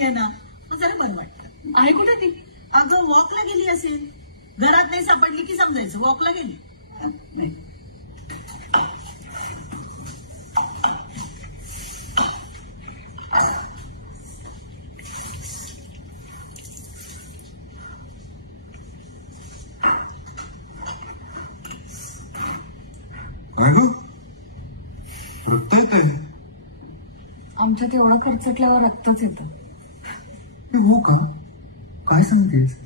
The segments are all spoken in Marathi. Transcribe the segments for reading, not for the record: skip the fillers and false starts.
नाहीये ना, मग जरा बरं वाटतं. आहे कुठे ती? अगं वॉकला गेली असेल. घरात नाही सापडली की समजायचं वॉकला गेली. नाही. रक्त येत आहे. आमच्यात एवढा खर्चटल्यावर रक्तच येतं. हो का? काय सांगतेस?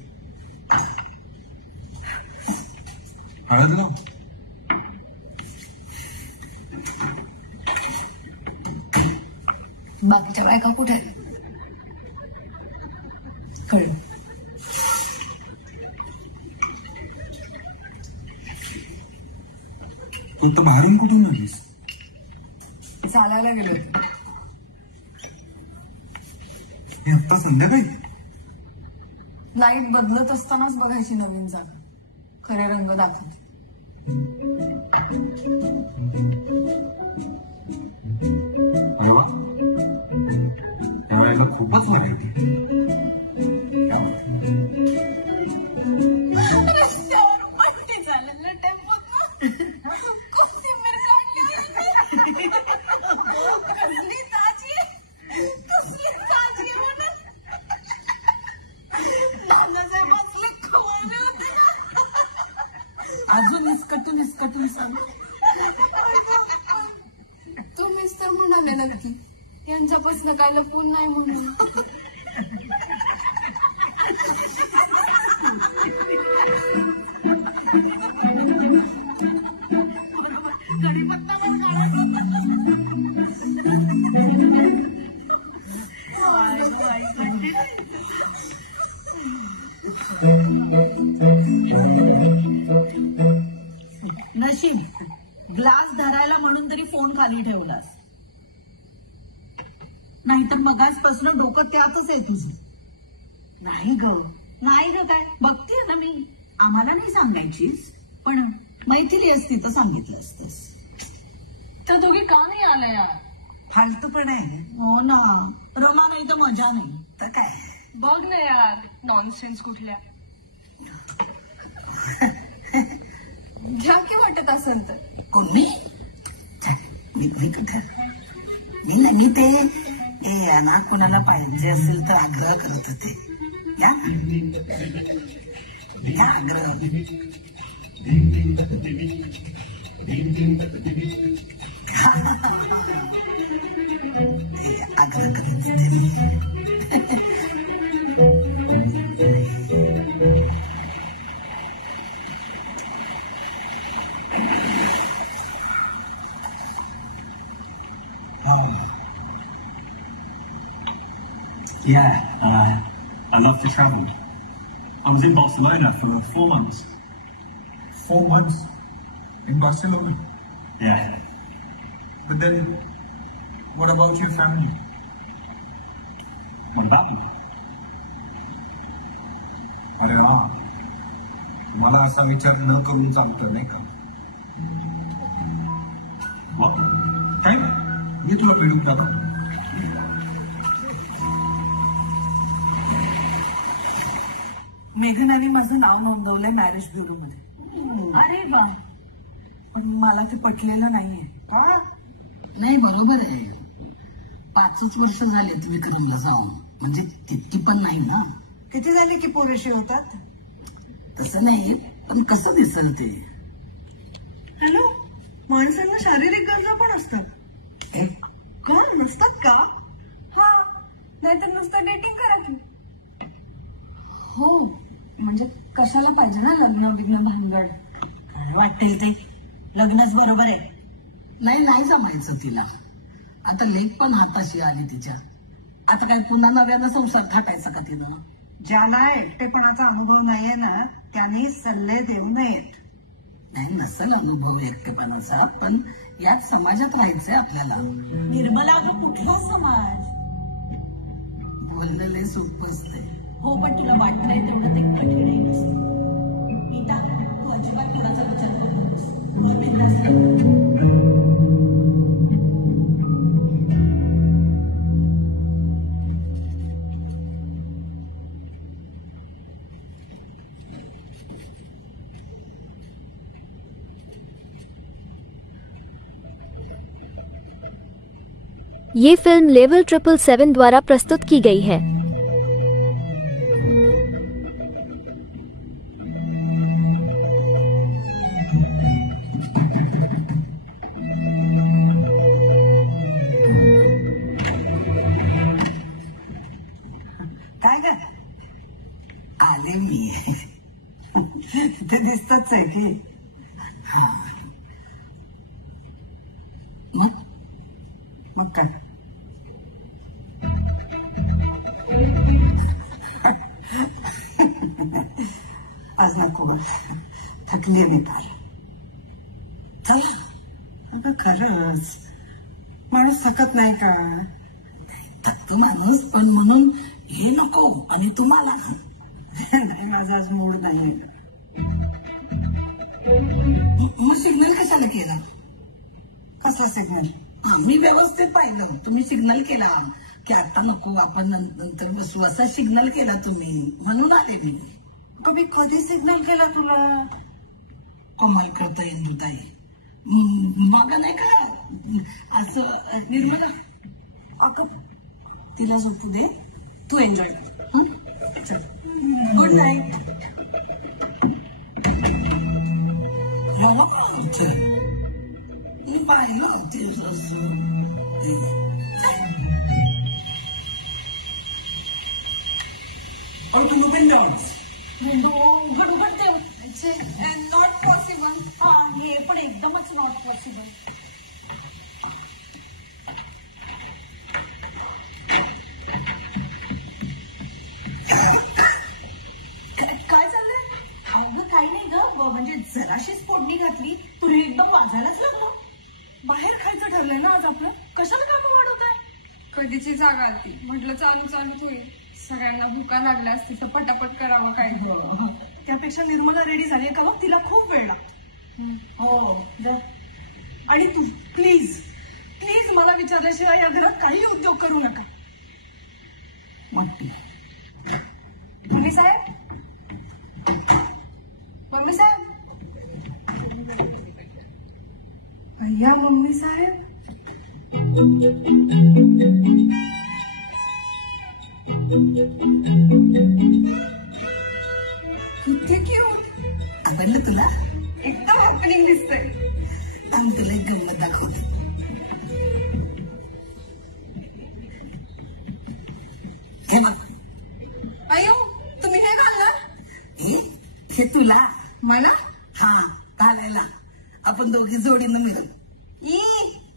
हळद लाव. बाकीच्या बायका कुठे आहेत? कळलं. तू तर बाहेरून कुठून आलीस? चालायला गेलोय. हे आत्ता संध्याकाळी? लाईट बदलत असतानाच बघायची नवीन जागा. खरे रंग दाखवते. अरे वा, त्यावेळेला खूपच नाही होती. अजून निस्कटून सांग. तुम्हीच तर म्हणाले नक्की यांच्यापासून काय लपून नाही म्हणून. नशीब ग्लास धरायला म्हणून तरी फोन खाली ठेवलास, नाहीतर मगाचपासून डोकं त्यातच आहे तुझं. नाही ग काय बघते ना मी. आम्हाला नाही सांगायचीस, पण मैथिली असती तर सांगितलं असतंस. तर दोघे का नाही आले यार? फालतू पण आहे. हो ना, रमा नाही तर मजा नाही तर काय. बघ ना यार, नॉनसेन्स कुठल्या. घ्या की वाटत असेल तर. कोणी मी ते ना कोणाला पाहिजे असेल तर आग्रह करत होते. या आग्रह. आग्रह करत होते. Yeah, I love to travel. I was in Barcelona for 4 months. 4 months in Barcelona? Yeah. But then, what about your family? What about them? अरे वा, मला असा विचार न करून चालतं नाही का? What? काय नाही, मी तुला भेटून जातो. मेघनाने माझं नाव नोंदवलंय मॅरेज ब्युरो मध्ये. अरे वा. पण मला ते पटलेलं नाहीये. का? नाही बरोबर आहे. 5 वर्ष झालेत विक्रमला जाऊन, म्हणजे तितकी पण नाही ना. किती झाले की पुरेशी होतात? तसं नाही, पण कसं दिसल ते. हॅलो, माणसांना शारीरिक गरजा पण असतात. का नसतात का? हा, नाहीतर नुसतं डेटिंग करा की. हो, म्हणजे कशाला पाहिजे ना लग्न बिग्न भानगड. काय वाटेल ते, लग्नच बरोबर आहे. नाही जमायचं तिला. आता लेक पण हाताशी आली तिच्या. आता काय पुन्हा नव्यानं संसार थाटायचा का तिनं? ज्याला एकटेपणाचा अनुभव नाहीये ना, त्यांनी सल्ले देऊ नयेत. नाही नसेल अनुभव एकटेपणाचा, पण याच समाजात राहायचंय आपल्याला. निर्मला अगं कुठला समाज? बोललेलं सोपं असतंय. हो, पण तुला वाटतंय तेवढं ते कठीण आहे. गीता, तू अजिबात कोणाचा विचार करू नकोस. ये फिल्म लेवल 777 द्वारा प्रस्तुत की गई है। काय ग आले मी ते दिसतच आहे की हा. मग काय आज नको थकली मी फार. चला अगं खरंच माणूस थकत नाही का? थकतो माणूस पण म्हणून हे नको आणि तुम्हाला नाही माझा आज मूड नाही. मग सिग्नल कशाला केला? कसला सिग्नल? मी व्यवस्थित पाहिलं तुम्ही सिग्नल केला की आता नको आपण नंतर बसू असा सिग्नल केला तुम्ही म्हणून आले मी. कमी कधी सिग्नल केला तुला? कमाल करता इंदुताई मग नाही का असं निर्मला अगं तिला झोपू दे तू एन्जॉय कर. Good night. मी पाहिलं होते विंडो उघड उघडते नॉट पॉसिबल. हे पण एकदमच नॉट पॉसिबल. काय चाललंय? अगं काही नाही ग म्हणजे जराशीच फोडणी घातली तुला एकदम वाजायलाच लागलं. बाहेर खायचं ठरलंय ना आज आपण. कशाला काम वाढवताय? कधीची जागा आली म्हटलं चालू चालू ठेव. सगळ्यांना भुका लागल्या असतील तर पटापट करावं काय. त्यापेक्षा निर्मला रेडी झाली का बघ. तिला खूप वेळ लागतो. हो आणि तू प्लीज प्लीज मला विचारल्याशिवाय या घरात काही उद्योग करू नका. मम्मी साहेब मम्मी साहेब भैया मम्मी साहेब किती क्यूट. आवडलं तुला? एकदम हॅपनिंग दिसतंय. आणि तुला एक गंमत दाखवते. हे बघ. अयो तुम्ही काय घालणार? हे तुला मला? हा घालायला. आपण दोघी जोडीनं मिळून. ई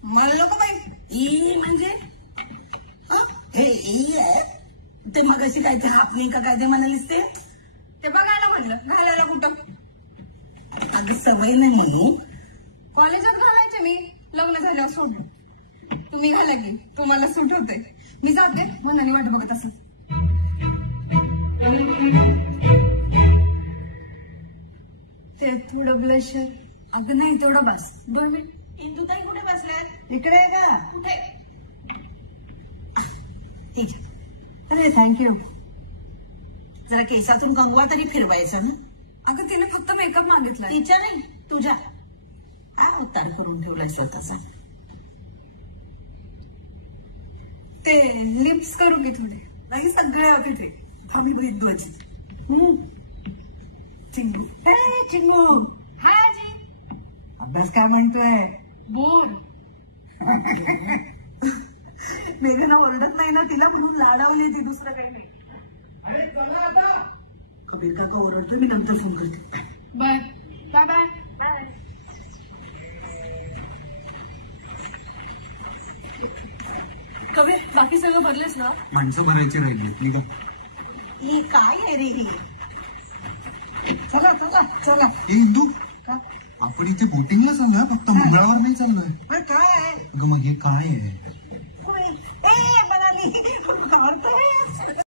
मला नको बाई. ई म्हणजे हे ई आहे ते मग अशी काय ते हापणी का काय ते म्हणालीस ते बघायला म्हणलं घालायला कुठं. अगं सवय नाही म्हणू. कॉलेजात घालायचे मी लग्न झाल्यावर सोडलं. तुम्ही घाला की तुम्हाला सूट होते. मी जाते मनाने वाट बघत असं. ते थोडं ब्लशर. अगं नाही तेवढं बस. 2 मिनिट. इंदुताई कुठे बसल्यात? इकडे आहे का? कुठे? ठीक आहे. अरे थँक्यू. जरा केसातून कंगवा तरी फिरवायचा ना. अगं तिने फक्त मेकअप मागितला. तिच्या नाही तुझ्या. हा उतार करून ठेवलाय स्वतःचा. ते लिप्स करू की थोडे? नाही सगळे होते ते. आम्ही बहीण दोजी. चिंगू. हे चिंगू. हाय आजी. अभ्यास काय म्हणतोय? बोर. मेघना ओरडत नाही ना तिला म्हणून लाडावली ती. दुसरं काही नाही. कबीर काका ओरडतो. मी नंतर फोन करते. Bye bye bye bye. Kabir बाकी सगळं भरलेस ना? माणसं भरायची राहिली निघा. ही काय आहे रे ही? चला चला चला. इंदू का? आपण इथे बोटिंगला चाललोय फक्त मंगळावर नाही चाललोय. काय आहे? अगं मग हे काय आहे?